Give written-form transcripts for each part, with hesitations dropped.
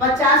50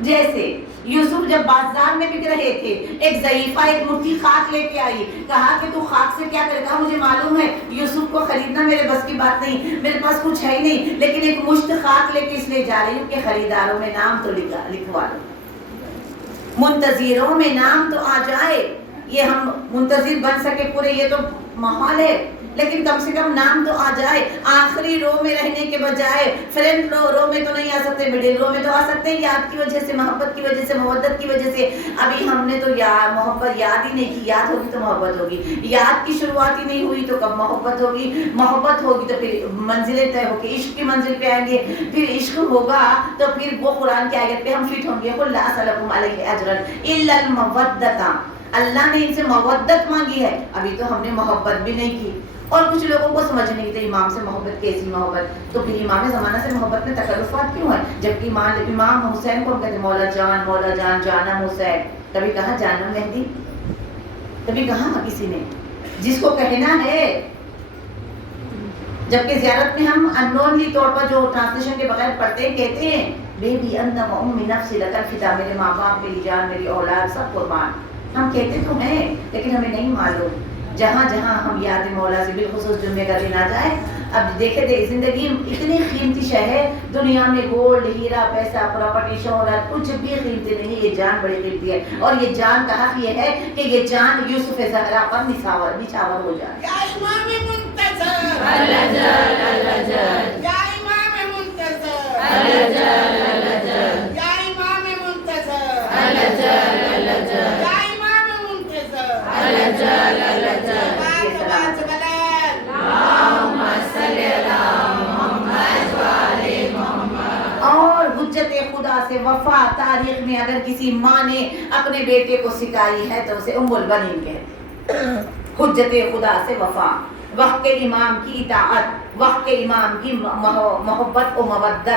جیسے یوسف جب بازار میں بک رہے تھے، ایک ضعیفہ ایک مٹھی خاک لے کے آئی، کہا کہ تو خاک سے کیا کرے گا؟ مجھے معلوم ہے یوسف کو خریدنا میرے بس کی بات نہیں، میرے پاس کچھ ہے ہی نہیں، لیکن ایک مشت خاک لے کے اس لیے جا رہی ہوں کہ خریداروں میں نام تو لکھوا لو، منتظروں میں نام تو آ جائے، یہ ہم منتظر بن سکے پورے یہ تو محال ہے، لیکن کم سے کم نام تو آ جائے، آخری رو میں رہنے کے بجائے فرنٹ رو میں تو نہیں آ سکتے، مڈل رو میں تو آ سکتے ہیں، یاد کی وجہ سے، محبت کی وجہ سے، مودت کی وجہ سے۔ ابھی ہم نے تو محبت یاد ہی نہیں کی، یاد ہوگی تو محبت ہوگی، یاد کی شروعات ہی نہیں ہوئی تو کب محبت ہوگی؟ محبت ہوگی تو پھر منزلیں طے ہوگی، عشق کی منزل پہ آئیں گے، پھر عشق ہوگا تو پھر وہ قرآن کی آیت پہ ہم فٹ ہوں گے، قُل لَا أَسْأَلُكُمْ عَلَيْهِ أَجْرًا إِلَّا الْمَوَدَّةَ۔ اللہ نے ان سے مودت مانگی ہے، ابھی تو ہم نے محبت بھی نہیں کی۔ اور کچھ لوگوں کو سمجھ نہیں تھا امام سے محبت کیسی محبت، تو پھر امام زمانہ سے محبت میں تکلفات کیوں ہیں؟ جبکہ امام حسین کو ہم کہتے ہیں مولا جان جانا حسین، کبھی کہا جانا مہدی، کبھی کہا کسی نے، جس کو کہنا ہے۔ جبکہ زیارت میں ہم انونلی طور پر جو ٹرانسلیشن کے بغیر پڑھتے ہیں کہتے ہیں بیبی انت و امی نفسی لک الفدا، میرے ماں باپ، میری جان، میری اولاد سب قربان۔ ہم کہتے تو ہیں لیکن ہمیں نہیں معلوم۔ جہاں جہاں ہم یاد مولا سے بالخصوص جمعے کا دن آ جائے، اب دیکھے تھے زندگی اتنی قیمتی شے ہے، دنیا میں گولڈ ہیرا پیسہ پراپرٹی شہرت کچھ بھی قیمتی نہیں، یہ جان بڑی قیمتی ہے، اور یہ جان کا حق یہ ہے کہ یہ جان یوسف زہرا پر نچھاور ہو جائے۔ یا امام منتظر الجل الجل، یا امام منتظر الجل الجل، یا امام منتظر الجل الجل، یا امام منتظر الجل الجل۔ اللہم صلی علی محمد وآل محمد۔ اور حجت خدا سے وفا تاریخ میں اگر کسی ماں نے اپنے بیٹے کو سکھائی ہے تو اسے ام البنین کہتے ہیں۔ حجت خدا سے وفا، وقت کے امام کی اطاعت، وقت کے امام کی محبت و مودت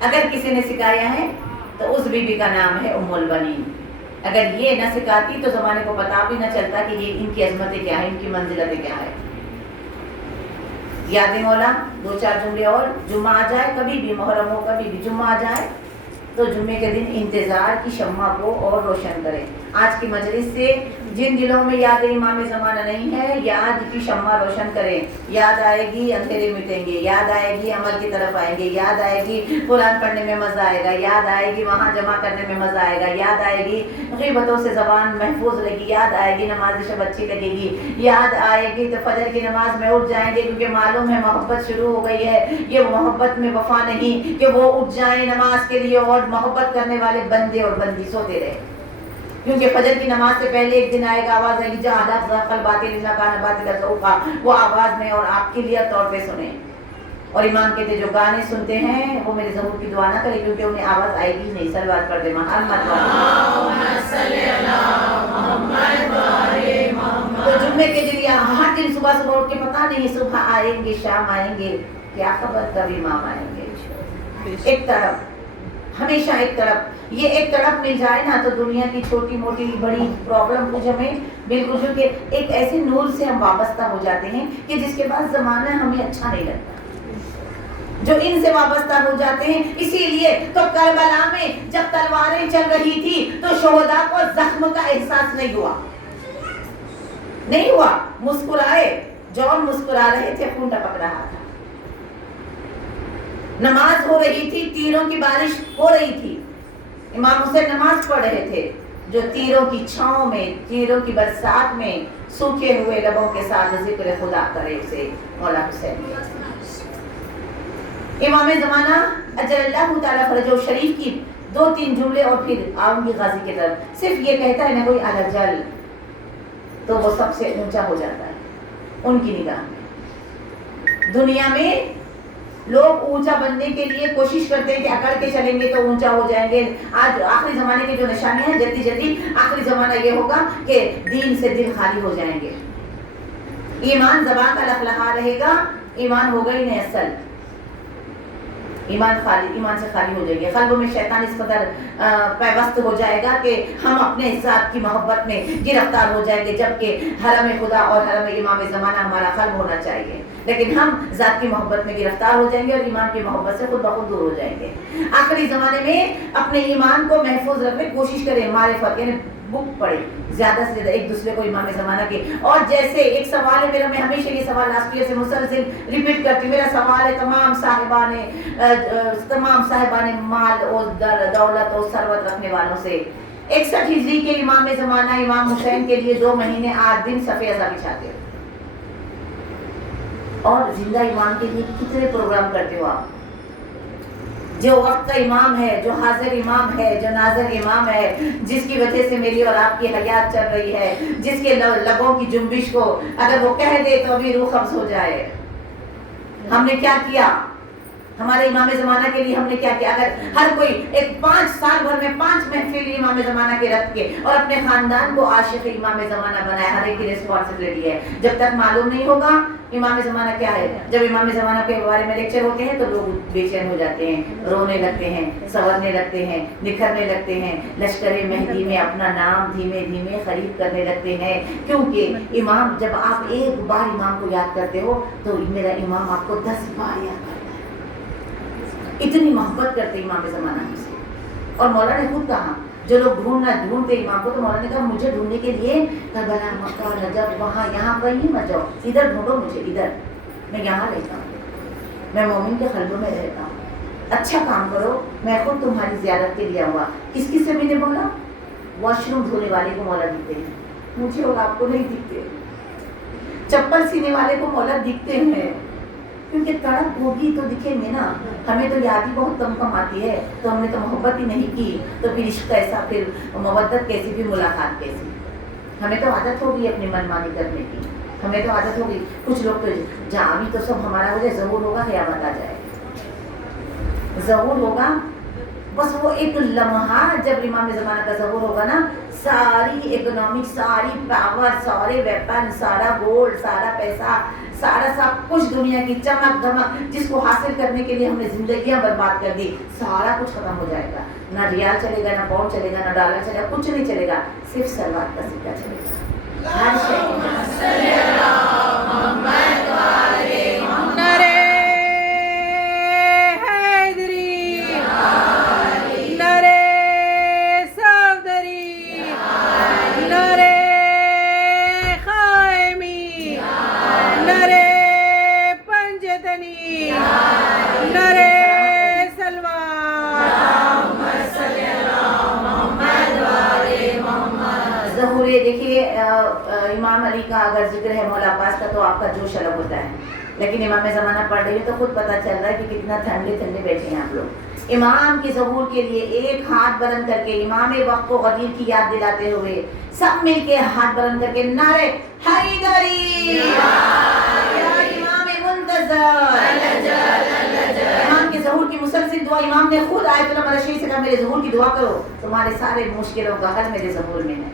اگر کسی نے سکھایا ہے تو اس بی بی کا نام ہے ام البنین۔ اگر یہ نہ سکھاتی تو زمانے کو پتا بھی نہ چلتا کہ یہ ان کی عظمتیں کیا ہیں، ان کی منزلتیں کیا ہیں۔ یاد مولا دو چار جملے اور، جمعہ آ جائے کبھی بھی، محرم ہو کبھی بھی، جمعہ آ جائے تو جمعے کے دن انتظار کی شمع کو اور روشن کریں۔ آج کی مجلس سے جن دلوں میں یاد امام زمانہ نہیں ہے، یاد کی شمع روشن کریں، یاد آئے گی اندھیرے مٹیں گے، یاد آئے گی عمل کی طرف آئیں گے، یاد آئے گی قرآن پڑھنے میں مزہ آئے گا، یاد آئے گی وہاں جمع کرنے میں مزہ آئے گا، یاد آئے گی غیبتوں سے زبان محفوظ لگی، یاد آئے گی نماز شب اچھی لگے گی، یاد آئے گی تو فجر کی نماز میں اٹھ جائیں گے، کیونکہ معلوم ہے محبت شروع ہو گئی ہے۔ یہ محبت میں وفا نہیں کہ وہ اٹھ جائیں نماز کے لیے اور محبت کرنے والے بندے اور بندی سوتے رہے، کیونکہ فجر کی نماز سے پہلے ایک دن آئے گا، آواز آئے گی جا قل باطل اللہ کان باطل ذوقا، وہ آواز میں اور آپ کے لیے طور پہ سنیں۔ اور امام کہتے جو گانے سنتے ہیں وہ میرے ظہور کی دعا نہ کرے، کیونکہ انہیں آواز آئے گی نہیں، صلوات پڑھ دے محمد تو جمعے کے دن یا ہر دن صبح صبح اٹھ کے پتہ نہیں صبح آئیں گے شام آئیں گے، کیا خبر کب امام آئیں گے۔ ایک طرف ہمیشہ ایک طرف، یہ ایک طرف مل جائے نا تو دنیا کی چھوٹی موٹی بڑی پرابلم کچھ ہمیں بالکل، کیونکہ ایک ایسے نور سے ہم وابستہ ہو جاتے ہیں کہ جس کے بعد زمانہ ہمیں اچھا نہیں لگتا، جو ان سے وابستہ ہو جاتے ہیں۔ اسی لیے تو کربلا میں جب تلواریں چل رہی تھی تو شہداء کو زخم کا احساس نہیں ہوا، مسکرائے، جون مسکرا رہے تھے، خون ٹپک رہا تھا، نماز ہو رہی تھی، تیروں کی بارش ہو رہی تھی، امام حسین نماز پڑھ رہے تھے، جو تیروں کی چھاؤں میں، تیروں کی برسات میں سوکھے ہوئے لبوں کے ساتھ ذکر خدا کرے، اسے مولا حسین۔ امام زمانہ اجل اللہ تعالیٰ فرجہ شریف کی دو تین جملے اور پھر آؤں گی غازی کی طرف، صرف یہ کہتا ہے نا کوئی الجل تو وہ سب سے اونچا ہو جاتا ہے ان کی نگاہ میں۔ دنیا میں لوگ اونچا بننے کے لیے کوشش کرتے ہیں کہ اکڑ کے چلیں گے تو اونچا ہو جائیں گے۔ آج آخری زمانے کی جو نشانیاں ہیں، جلدی جلدی آخری زمانہ یہ ہوگا کہ دین سے دل خالی ہو جائیں گے، ایمان زبان کا لخلخا رہے گا، ایمان ہوگا ہی نہیں اصل، ایمان سے خالی ہو جائیں گے، قلب میں شیطان اس قدر پیوست ہو جائے گا کہ ہم اپنے ذات کی محبت میں گرفتار ہو جائیں گے، جبکہ حرم خدا اور حرم امام زمانہ ہمارا قلب ہونا چاہیے۔ لیکن ہم ذات کی محبت میں گرفتار ہو جائیں گے اور ایمان کی محبت سے خود بخود دور ہو جائیں گے. آخری زمانے میں اپنے ایمان کو محفوظ رکھنے کی کوشش کریں. معرفت یعنی بک پڑھے زیادہ سے زیادہ ایک دوسرے کو امام زمانہ کے. اور جیسے ایک سوال ہے میرا, میں ہمیشہ یہ سوال لاسٹ ایئر سے مسلسل ریپیٹ کرتی ہوں. میرا سوال ہے تمام صاحبان مال اور دولت اور ثروت رکھنے والوں سے, 61 ہجری کے امام زمانہ امام حسین کے لیے 2 مہینے 8 دن صفحہ ازا بچھاتے ہو, اور زندہ امام کے لیے کتنے پروگرام کرتے ہو آپ. جو وقت کا امام ہے, جو حاضر امام ہے, جو ناظر امام ہے, جس کی وجہ سے میری اور آپ کی حیات چل رہی ہے, جس کے لبوں کی جنبش کو اگر وہ کہہ دے تو ابھی روح قبض ہو جائے. ہم نے کیا کیا ہمارے امام زمانہ کے لیے؟ ہم نے کیا کیا؟ اگر ہر کوئی ایک 5 سال بھر میں 5 محفل امام زمانہ کے رکھ کے اور اپنے خاندان کو عاشق امام زمانہ بنائے, ہر ایک کی ریسپانسبلٹی ہے. جب تک معلوم نہیں ہوگا امام زمانہ کیا ہے, جب امام زمانہ کے بارے میں لیکچر ہوتے ہیں تو لوگ بے چین ہو جاتے ہیں, رونے لگتے ہیں, سنورنے لگتے ہیں, نکھرنے لگتے ہیں, لشکر مہدی میں اپنا نام دھیمے دھیمے خرید کرنے لگتے ہیں. کیونکہ امام, جب آپ ایک بار امام کو یاد کرتے ہو تو میرا امام آپ کو 10 بار یاد کرتا ہے. اتنی محبت کرتے امام زمانہ ہم سے. اور مولا نے خود کہا, جو لوگ ڈھونڈتے امام کو, تو مولا نے کہا مجھے ڈھونڈنے کے لیے کربلا, مکہ, نجف, وہاں یہاں کہیں مت جاؤ, ادھر ڈھونڈو مجھے, ادھر میں یہاں رہتا ہوں, میں مومن کے قلبوں میں رہتا ہوں. اچھا کام کرو, میں خود تمہاری زیارت کے لیے آؤں گا. کس کس سے میں نے بولا؟ واش روم دھونے والے کو مولا دکھتے ہیں, مجھے اور آپ کو نہیں دکھتے. چپل سینے والے کو مولا دکھتے ہیں, کیونکہ تڑپ ہوگی تو دکھیں گے نا. ہمیں تو یاد ہی بہت کم آتی ہے, تو ہم نے تو محبت ہی نہیں کی, تو پھر عشق کیسا, پھر مودت کیسی, پھر ملاقات کیسی. ہمیں تو عادت ہوگی اپنی منمانی کرنے کی, ہمیں تو عادت ہوگی. کچھ لوگ تو جہاں بھی تو سب ہمارا ہو جائے, ظہور ہوگا قیامت آ جائے, ظہور ہوگا. بس وہ ایک لمحہ جب امام زمانہ کا ظہور ہوگا نا, ساری اکنامک, ساری پاور, سارے ویپن, سارا گولڈ, سارا پیسہ, سارا سب کچھ دنیا کی چمک دھمک جس کو حاصل کرنے کے لیے ہم نے زندگیاں برباد کر دی, سارا کچھ ختم ہو جائے گا. نہ ریال چلے گا, نہ پاؤنڈ چلے گا, نہ ڈالر چلے گا, کچھ نہیں چلے گا, صرف سلوات کا سکہ چلے گا. ہر دیکھیے امام علی کا اگر ذکر ہے, مولا عباس کا, تو آپ کا جوش الگ ہوتا ہے. لیکن امام زمانہ پڑھ رہی ہے تو خود پتہ چل رہا ہے کہ کتنا ٹھنڈے ٹھنڈے بیٹھے ہیں آپ لوگ. امام کے ظہور کے لیے ایک ہاتھ بلند کر کے امام وقت کو غدیر کی یاد دلاتے ہوئے سب مل کے ہاتھ بلند کر کے نعرے حیدری یا امام منتظر. امام کے ظہور کی مسلسل دعا, امام نے خود آیت اللہ مرشی سے کہا میرے ظہور کی دعا کرو, تمہارے سارے مشکلوں کا حل میرے ظہور میں ہے.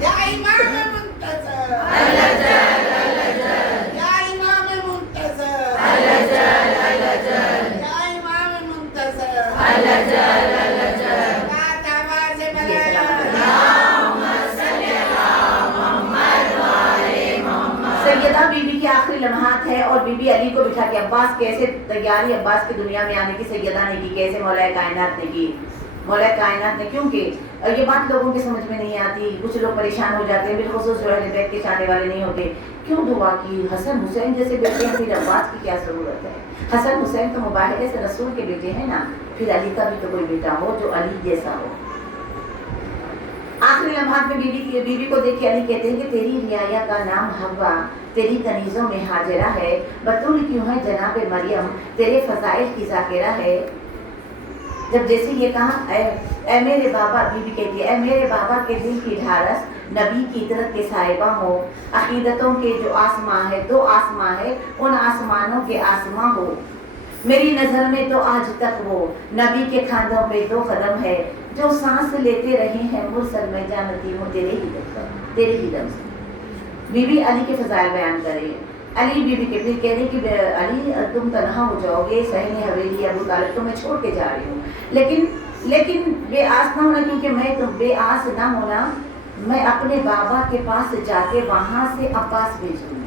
یا امام منتظر, یا امام منتظر, یا امام منتظر, بات آواز سیدہ بی بی کے آخری لمحات ہے, اور بی بی علی کو بٹھا کے عباس کیسے تیاری عباس کی دنیا میں آنے کی سیدہ نے کی, کیسے مولا کائنات نے کی. مولا کائنات نے, کیونکہ یہ بات لوگوں کی سمجھ میں نہیں آتی, کچھ لوگ پریشان ہو جاتے ہیں, بالخصوص جو اہل بیت کے چاہنے والے نہیں ہوتے. کیوں دعا کی؟ حسن حسین جیسے بیٹے ہیں, پھر عباس کی کیا ضرورت ہے؟ حسن حسین تو مباہلے سے رسول کے بیٹے ہیں نا, پھر علی کا بھی تو کوئی بیٹا ہو جو علی جیسا ہو. آخری لمحات میں بی بی کو دیکھ کے علی کہتے ہیں کہ تیری رعایا کا نام حوا, تیری کنیزوں میں حاجرہ ہے, بطول کیوں ہے جناب مریم, تیرے فضائل کی ذاکرہ ہے. جب جیسے یہ کہا اے میرے بابا, بی بی کہتی ہے اے میرے بابا کے دل کی ڈھارس, نبی کی طرف کے صاحبہ ہو, عقیدتوں کے جو آسمان ہے, 2 آسمان ہے, ان آسمانوں کے آسمان ہو. میری نظر میں تو آج تک وہ نبی کے کھاندوں پہ 2 قدم ہے, جو سانس لیتے رہے ہیں مرسل, میں جانتی ہوں تیرے ہی دم سے. بی بی علی کے فضائل بیان کرے. علی بی بی کے پھر کہہ رہی کہ علی تم تنہا ہو جاؤ گے, صحیح حویلی ابو طالب تو میں چھوڑ کے جا رہی ہوں, لیکن بے آس نہ ہونا, کیونکہ میں تو بے آس نہ ہونا, میں اپنے بابا کے پاس جا کے وہاں سے عباس بھیجوں گی.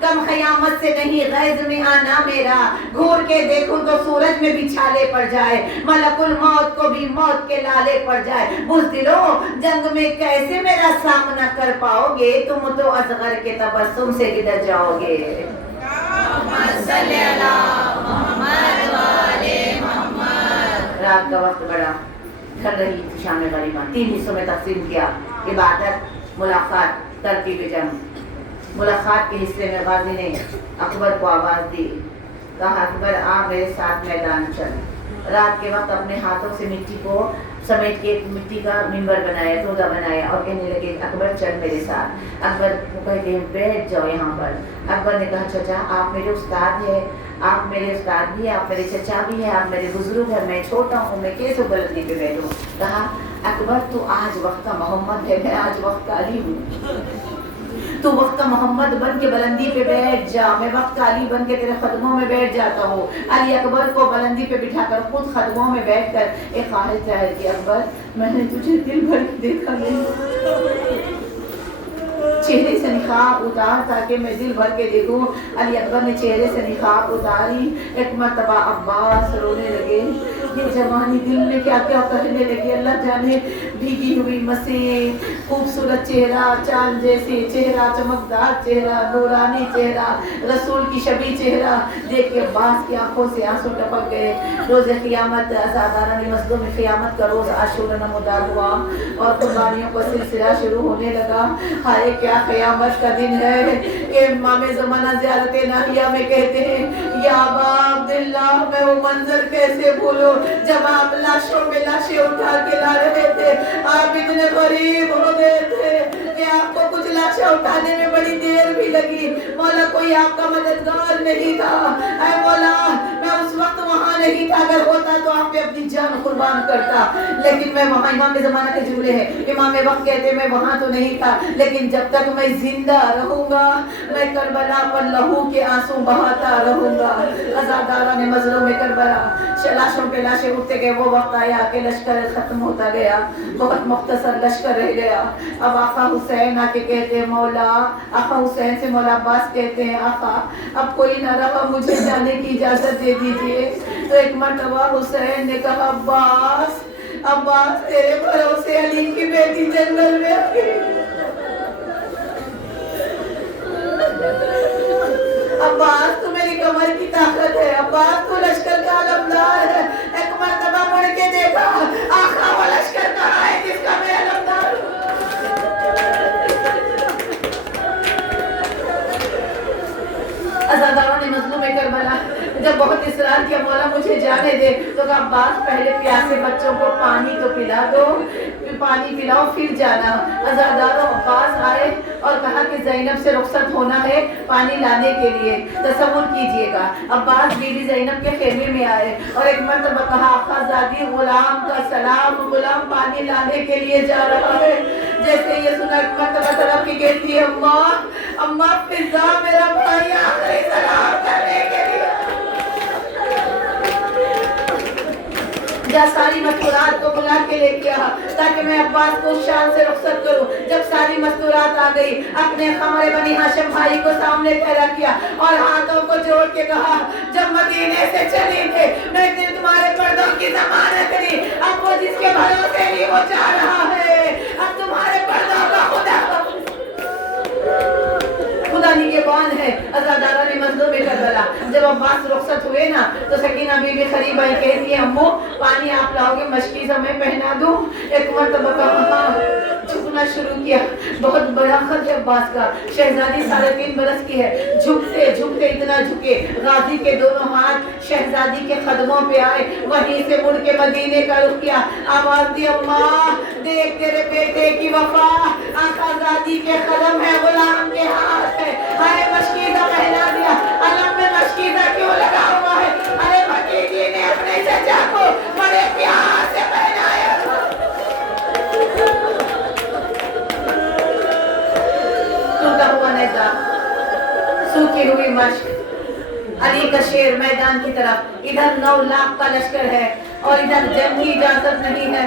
کم قیامت سے نہیں غیظ میں آنا میرا، گھور کے دیکھوں تو سورج میں بھی چھالے پڑ جائے، ملک الموت کو بھی موت کے لالے پڑ جائے، بزدلو جنگ میں کیسے میرا سامنا کر پاؤ گے، تم تو اصغر کے تبسم سے کدھر جاؤ گے۔ رات کا وقت بڑا، ڈھل رہی تھی شام غریباں، 3 حصوں میں تقسیم کیا، عبادت، ملاقات، ترتیب جنگ۔ ملاقات کے حصے میں غازی نے اکبر کو آواز دی، کہا اکبر آ میرے ساتھ میدان چل۔ رات کے وقت اپنے ہاتھوں سے مٹی کو سمیٹ کے ایک مٹی کا منبر بنایا، ٹوٹا بنایا اور کہنے لگے اکبر چل میرے ساتھ۔ اکبر کو کہتے ہیں بیٹھ جاؤ یہاں پر۔ اکبر نے کہا چچا آپ میرے استاد ہیں، آپ میرے استاد بھی ہیں، آپ میرے چچا بھی ہیں، آپ میرے بزرگ ہیں، میں چھوٹا ہوں، میں کیسے بلندی پہ بیٹھوں؟ کہا اکبر تو آج وقت کا محمد ہے، میں آج وقت کا علی ہوں، تو وقت کا محمد بن کے بلندی پہ بیٹھ جا، میں وقت کا علی بن کے تیرے قدموں میں بیٹھ جاتا ہوں۔ علی اکبر کو بلندی پہ بٹھا کر خود قدموں میں بیٹھ کر ایک خواہش ظاہر کی، اکبر میں نے تجھے دل بھر کے دیکھا نہیں، چہرے سے نقاب اتار تاکہ میں دل بھر کے دیکھوں۔ علی اکبر نے چہرے سے نقاب اتاری، ایک مرتبہ عباس رونے لگے، یہ جوانی دل میں کیا کیا کہنے لگے اللہ جانے، بھیگی ہوئی مسیح، خوبصورت چہرہ، چاند جیسے چہرہ، چمکدار چہرہ، نورانی چہرہ، رسول کی شبیہ چہرہ دیکھ کے عباس کی آنکھوں سے آنسو ٹپک گئے۔ روز قیامت عزاداران مسجدوں میں قیامت کا روز عاشور نمودار ہوا اور قربانیوں کا سلسلہ شروع ہونے لگا۔ ہائے کیا قیامت کا دن ہے کہ امام زمانہ زیارت ناہیہ میں کہتے ہیں یا ابا عبداللہ میں وہ منظر کیسے بھولوں جب آپ لاشوں میں لاشیں اٹھا کے لا رہے تھے، آپ اتنے غریب ہو گئے تھے کہ آپ کو کچھ لاشیں اٹھانے میں بڑی دیر بھی لگی، مولا کوئی آپ کا مددگار نہیں تھا، اے مولا میں اس وقت وہاں نہیں تھا، اگر ہوتا تو آپ پہ اپنی جان قربان کرتا، لیکن میں وہاں، امام زمانہ کے جملے ہیں، امام وقت کہتے میں وہاں تو نہیں تھا لیکن جب تک میں زندہ رہوں گا میں کربلا پر لہو کے آنسو بہاتا رہوں گا۔ عزاداران مظلوم میں کربلا لاشوں پہ لاشیں اٹھتے گئے، وہ وقت آیا کہ لشکر ختم ہوتا گیا، بہت مختصر لشکر رہ گیا۔ اب آقا حسین آ کے کہتے ہیں مولا، آقا حسین سے مولا عباس کہتے ہیں آقا اب کوئی نہ رہا، مجھے جانے کی اجازت دے دیجئے۔ تو ایک مرتبہ حسین نے کہا عباس عباس تیرے بھروسے علی کی بیٹی جنگل میں عباس تو میری کمر کی طاقت ہے، عباس تو لشکر کا علمدار ہے۔ ایک مرتبہ مڑ کے دیکھا آقا وہ لشکر کہاں ہے جس کا میں علمدار ہوں؟ عزاداران مظلوم کربلا جب بہت اصرار کیا مولا مجھے جانے دے، تو کہا عباس پہلے پیاسے بچوں کو پانی تو پلا دو، پانی پلاؤ پھر جانا۔ عزاداروں عباس آئے اور کہا کہ زینب سے رخصت ہونا ہے پانی لانے کے لیے، تصور کیجئے گا عباس بی بی زینب کے خیمے میں آئے اور ایک مرتبہ کہا آقا زادی غلام کا سلام، غلام پانی لانے کے لیے جا رہا ہے۔ جیسے یہ سنا ایک مرتبہ طرف کی کہتی ہے اماں فضا میرا بھائی آخری سلام کرنے کے لیے جا، ساری مستورات کو بلا کے لے کے آ تاکہ میں عباس کو شان سے رخصت کروں۔ جب ساری مستورات آ گئی اپنے خمر بنی ہاشم بھائی کو سامنے کھڑا کیا اور ہاتھوں کو جوڑ کے کہا جب مدینے سے چلی تھے میں نے تمہارے پردوں کی ضمانت لی، اب وہ جس کے بھروسے نہیں وہ جا رہا ہے، اب تمہارے پردوں کا خدا نگہبان ہے۔ عزاداران مظلوم کربلا جب عباس رخصت ہوئے نا تو سکینہ بی بی قریب آئی کہتی ہے امو پانی آپ لاؤ گے مشکیزہ میں پہنا دوں؟ ایک مرتبہ کہا جھکنا شروع کیا، بہت بڑا خط ہے عباس کا، شہزادی 3.5 برس کی ہے، جھکتے جھکتے اتنا جھکے غازی کے دونوں ہاتھ شہزادی کے قدموں پہ آئے، وہیں سے مڑ کے مدینے کا رخ کیا، آواز دی اماں دیکھ تیرے بیٹے کی وفا، آقا زادی کے قدم ہے غلام کے ہاتھ ہے، ہائے مشکیزہ پہنا دیا، علم میں مشکیزہ کیوں لگا ہوا ہے؟ ارے بھتیجی نے اپنے چچا کو بڑے پیار سے پہنایا تھا۔ ٹوٹا ہوا نیزہ، سوکھی ہوئی مشک، علی کا شیر میدان کی طرف، ادھر 9 لاکھ کا لشکر ہے اور ادھر جنگ کی اجازت نہیں ہے۔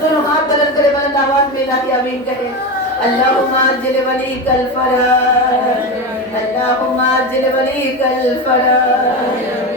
دونوں ہاتھ بلند کرے، بلند آواز میں الہی آمین کہے. اللہم عجل ولیک الفرج، اللہم عجل ولیک الفرج.